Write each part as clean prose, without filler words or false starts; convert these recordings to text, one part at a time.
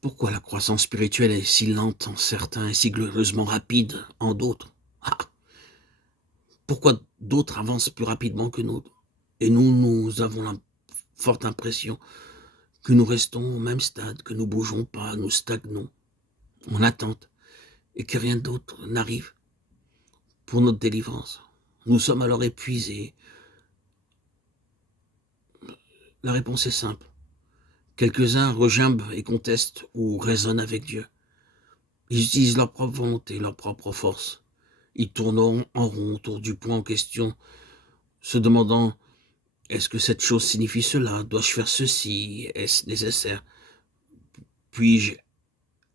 Pourquoi la croissance spirituelle est si lente en certains et si glorieusement rapide en d'autres? Ah, pourquoi d'autres avancent plus rapidement que nous? Et nous avons la forte impression que nous restons au même stade, que nous ne bougeons pas, nous stagnons, en attente, et que rien d'autre n'arrive pour notre délivrance. Nous sommes alors épuisés. La réponse est simple. Quelques-uns regimbent et contestent ou raisonnent avec Dieu. Ils utilisent leur propre volonté, leur propre force. Ils tournent en rond autour du point en question, se demandant: est-ce que cette chose signifie cela? Dois-je faire ceci? Est-ce nécessaire? Puis-je,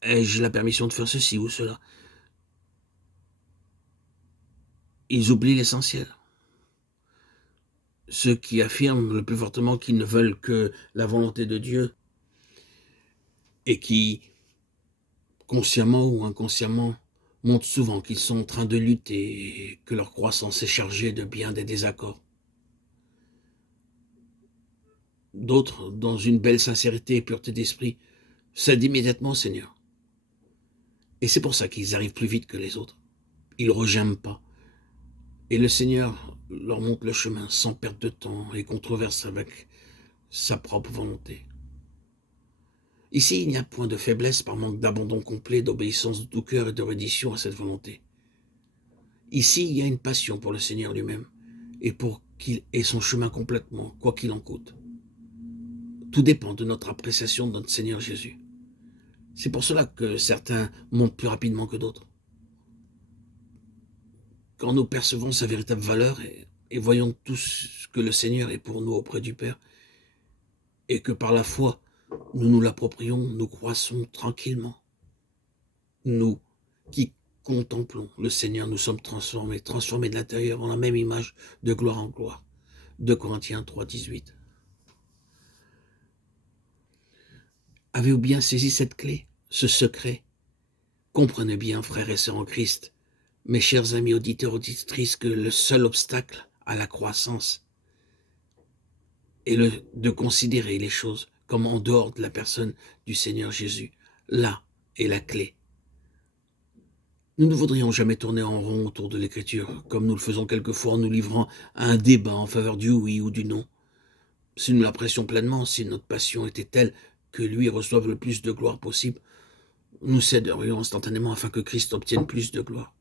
ai-je la permission de faire ceci ou cela? Ils oublient l'essentiel. Ceux qui affirment le plus fortement qu'ils ne veulent que la volonté de Dieu et qui, consciemment ou inconsciemment, montrent souvent qu'ils sont en train de lutter et que leur croissance est chargée de bien des désaccords. D'autres, dans une belle sincérité et pureté d'esprit, cèdent immédiatement au Seigneur. Et c'est pour ça qu'ils arrivent plus vite que les autres. Ils ne regiment pas. Et le Seigneur leur montre le chemin sans perte de temps et controverse avec sa propre volonté. Ici, il n'y a point de faiblesse par manque d'abandon complet, d'obéissance de tout cœur et de reddition à cette volonté. Ici, il y a une passion pour le Seigneur lui-même et pour qu'il ait son chemin complètement, quoi qu'il en coûte. Tout dépend de notre appréciation de notre Seigneur Jésus. C'est pour cela que certains montent plus rapidement que d'autres. Quand nous percevons sa véritable valeur et voyons tout ce que le Seigneur est pour nous auprès du Père, et que par la foi, nous nous l'approprions, nous croissons tranquillement. Nous qui contemplons le Seigneur, nous sommes transformés de l'intérieur en la même image de gloire en gloire. 2 Corinthiens 3, 18. Avez-vous bien saisi cette clé, ce secret? Comprenez bien, frères et sœurs en Christ, mes chers amis auditeurs, auditrices, que le seul obstacle à la croissance est de considérer les choses comme en dehors de la personne du Seigneur Jésus. Là est la clé. Nous ne voudrions jamais tourner en rond autour de l'écriture, comme nous le faisons quelquefois en nous livrant à un débat en faveur du oui ou du non. Si nous l'apprécions pleinement, si notre passion était telle que lui reçoive le plus de gloire possible, nous céderions instantanément afin que Christ obtienne plus de gloire.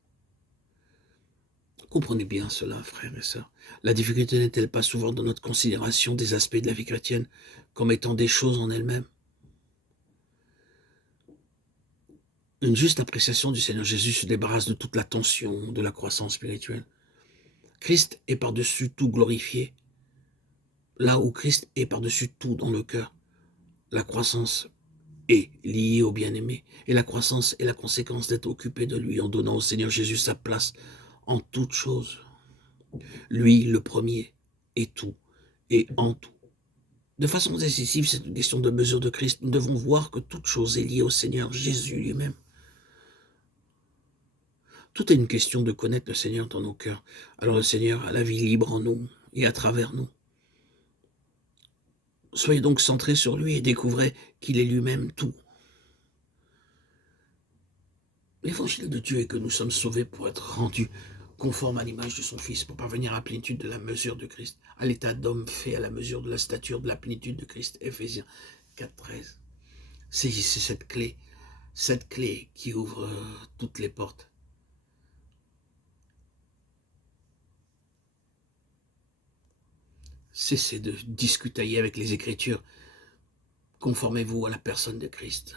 Comprenez bien cela, frères et sœurs. La difficulté n'est-elle pas souvent dans notre considération des aspects de la vie chrétienne comme étant des choses en elles-mêmes? Une juste appréciation du Seigneur Jésus se débarrasse de toute la tension de la croissance spirituelle. Christ est par-dessus tout glorifié. Là où Christ est par-dessus tout dans le cœur, la croissance est liée au bien-aimé. Et la croissance est la conséquence d'être occupé de lui en donnant au Seigneur Jésus sa place en toutes choses. Lui, le premier, est tout et en tout. De façon décisive, c'est une question de mesure de Christ. Nous devons voir que toute chose est liée au Seigneur Jésus lui-même. Tout est une question de connaître le Seigneur dans nos cœurs. Alors le Seigneur a la vie libre en nous et à travers nous. Soyez donc centrés sur lui et découvrez qu'il est lui-même tout. L'évangile de Dieu est que nous sommes sauvés pour être rendus conformes à l'image de son Fils, pour parvenir à la plénitude de la mesure de Christ, à l'état d'homme fait à la mesure de la stature de la plénitude de Christ. Éphésiens 4, 13. Saisissez cette clé qui ouvre toutes les portes. Cessez de discutailler avec les Écritures. Conformez-vous à la personne de Christ.